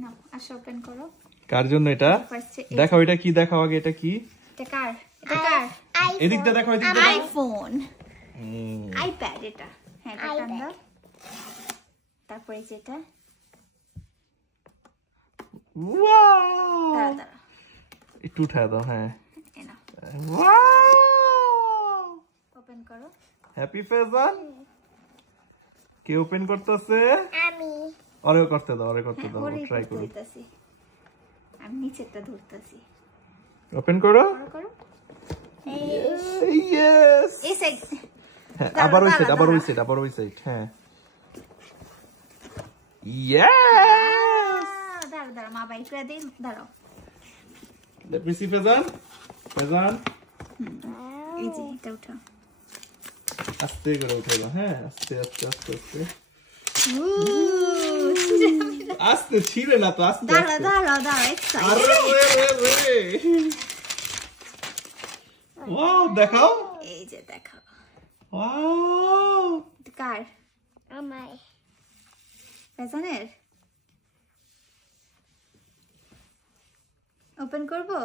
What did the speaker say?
নাও আসো ওপেন করো। কার জন্য এটা? দেখাও এটা কি, দেখাও আগে এটা কি। এটা কার? এটা কার? এদিকটা দেখাও, এদিকটা। আইফোন, আইপ্যাড এটা। হ্যাঁ এটা টান দাও। তারপরে যেটা ওয়াও, দাঁড়া একটু উঠায় দাও। হ্যাঁ এই নাও ওয়াও, ওপেন করো। হ্যাপি ফেজান। কে ওপেন করতেছে? আমি। আরে করতে দাও, আরে করতে দাও, ওরে ট্রাই করো। ধরতেছি আমি, নিচেরটা ধরতেছি। ওপেন করো। করো করো। ইয়েস। এই সাইড। আবার ওই সাইড, আবার ওই সাইড, আবার ওই সাইড। হ্যাঁ ইয়েস। দাঁড়াও দাঁড়াও, মা বাইক করে দিই, দাঁড়াও। Let me see Fezan. Fezan এই যে এটা উঠাও। আস্তে করে উঠে দাও। হ্যাঁ আস্তে আস্তে আস্তে আস্তে আস্তে, ছিঁড়ে না তো, আস্তে দাঁড়াও আস্তে। দাঁড়াও দাঁড়াও, এক্সাইট। আরে রে ওয়াও, দেখাও। এই যে দেখো। ওয়াও, এটা কার? আমার। ফেজানের। ওপেন করবো?